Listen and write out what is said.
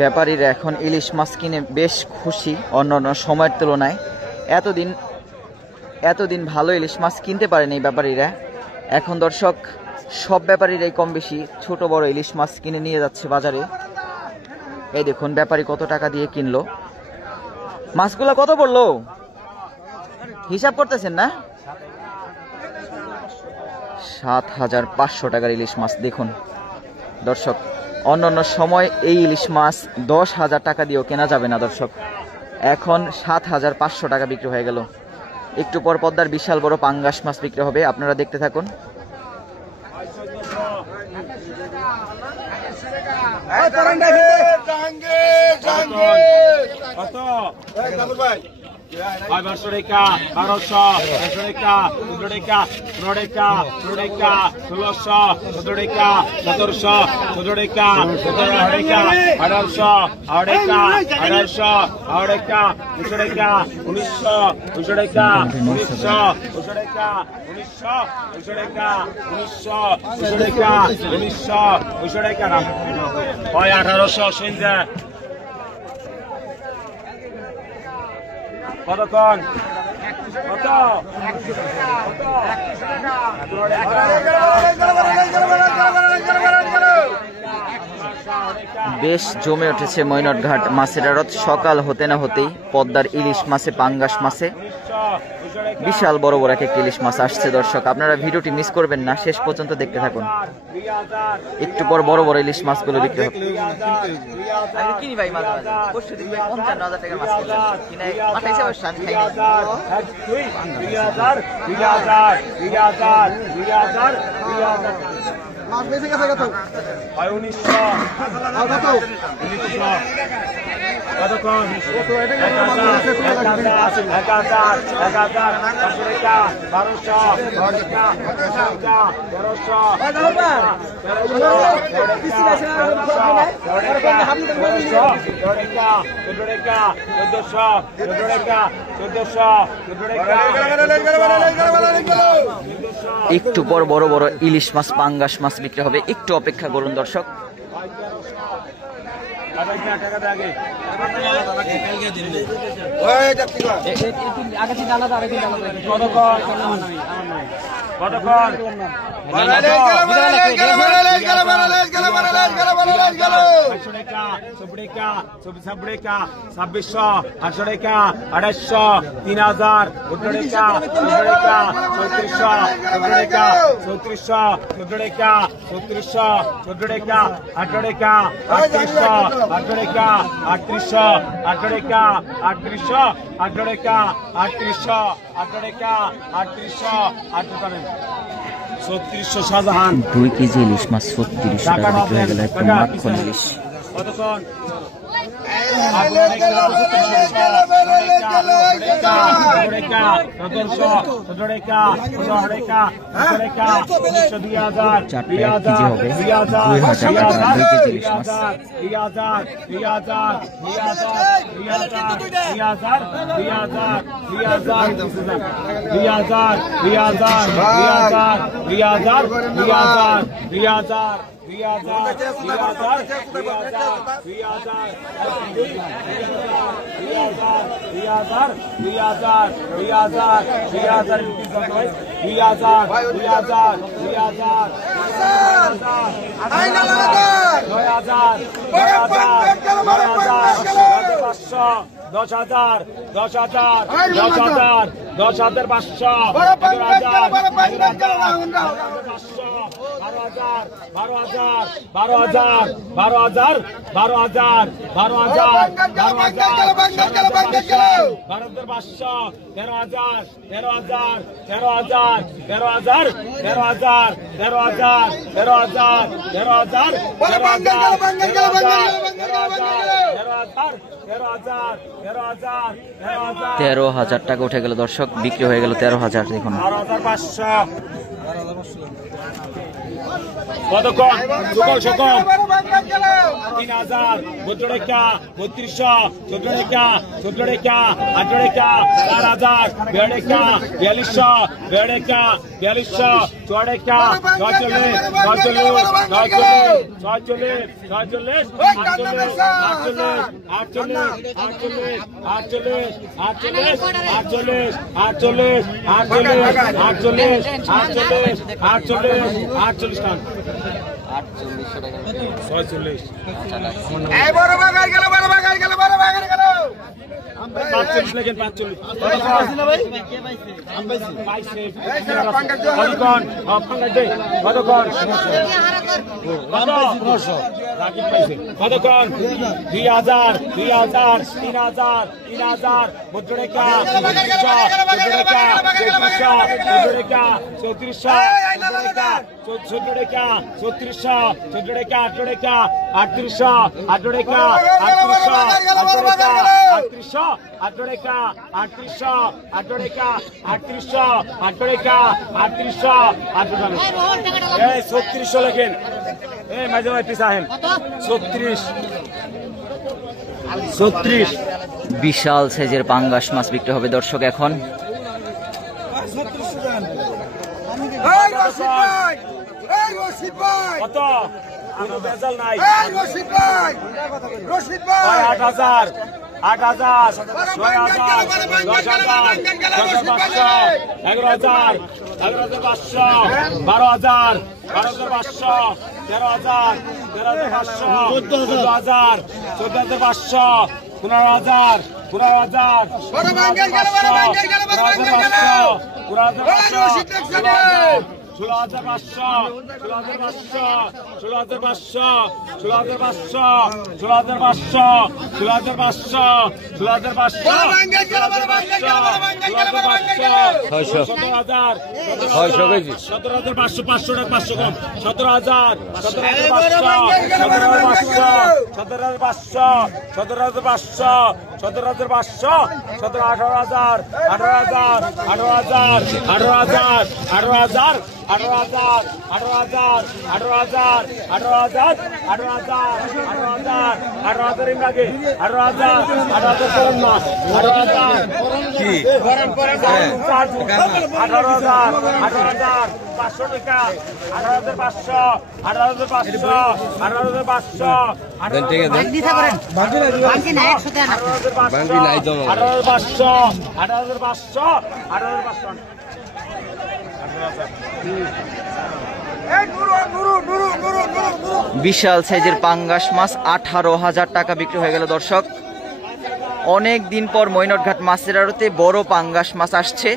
ব্যাপারীরা এখন ইলিশ মাছ কিনে বেশ খুশি অন্যান্য সময়ের তুলনায়। এতদিন ভালো ইলিশ মাছ কিনতে পারেনি ব্যাপারীরা। এখন দর্শক সব ব্যাপারীরাই কম বেশি ছোট বড় ইলিশ মাছ কিনে নিয়ে যাচ্ছে বাজারে। এই দেখুন ব্যাপারী কত টাকা দিয়ে কিনলো। মাছগুলো কত পড়লো হিসাব করতেছেন না? ৭,৫০০ টাকার ইলিশ মাছ। দেখুন দর্শক, অন্যান্য সময় এই ইলিশ মাছ ১০,০০০ টাকা দিয়েও কেনা যাবে না দর্শক। এখন ৭,৫০০ টাকা বিক্রি হয়ে গেল। একটু পর পদ্মার বিশাল বড় পাঙ্গাস মাছ বিক্রি হবে, আপনারা দেখতে থাকুন। Barso Rica, Barossa, Barso Rica, Sudrica, Nordica, Nordica, Solosa, Sudrica, Satorsa, Sudrica, Sudrica, Adalsa, Audica, Adalsa, Audica, Usurica, Unissa, Usurica, Unissa, Usurica, Unissa, Usurica, Unissa, Usurica, Unissa, Usurica, Oi, Adalsa, Shinda. কতক্ষণ কত বেশ জমে উঠেছে মৈনটঘাট মাছের আড়ত। সকাল হতে না হতেই পদ্মার ইলিশ মাছে পাঙ্গাস মাছে বিশাল বড় বড় এক ইলিশ মাছ আসছে দর্শক। আপনারা ভিডিওটি মিস করবেন না, শেষ পর্যন্ত দেখতে থাকুন। একটু পর বড় বড় ইলিশ মাছগুলো বিক্রি হবে। কতক্ষণ ১,০০০ ১,০০০ একটু পর বড় বড় ইলিশ মাছ পাঙ্গাস মাছ বিক্রি হবে, একটু অপেক্ষা করুন দর্শক। কতক্ষণ সুবড়িকা ২৬০০ ৮০০ ২৮০০ ৩০০০ উদ্রেকা ৩৬০০ উদ্রেকা ৩৬০০ উদ্রেকা ৩৬০০ উদ্রেকা ৮০০ ৩৮০০ উদ্রেকা ৩৮০০ উদ্রেকা ৩৮০০ উদ্রেকা ৩৮০০ উদ্রেকা ৩৮০০ শাহজাহান ২ কেজি ইলিশ মাছ ৩৬০০ টাকা বিক্রি হয়ে গেল। একদম মাখন ইলিশ। কতক্ষণ দশ হাজার ৫০০ ১৩,০০০ টাকা উঠে গেল দর্শক, বিক্রি হয়ে গেল ১৩,০০০। দেখুন ১২,৫০০ কতক্ষণ সকল সকল 3000 12 টাকা 3200 14 টাকা 14 টাকা 18 টাকা 4000 12 টাকা 4200 12 টাকা 4200 14 টাকা 46 কতক্ষণ 2000 3000 3000 14 টাকা 14 টাকা 14 টাকা 3400 14 টাকা 3400 14 টাকা 18 টাকা 3800 18 টাকা 3600 লেখেন এই মাঝে মাঝে পিস আহেন 36 বিশাল সাইজের পাঙ্গাস মাছ বিক্রি হবে দর্শক এখন। কত কোনো বেজাল নাই 8000 8000 6000 10000 10500 11000 11500 12000 12500 13000 13500 14000 14500 15000 15000 বিশাল সাইজের পাঙ্গাস মাছ 18,000 টাকা বিক্রি হয়ে গেল দর্শক। অনেক দিন পর মৈনটঘাট মাছের আড়তে বড় পাঙ্গাস মাছ আসছে।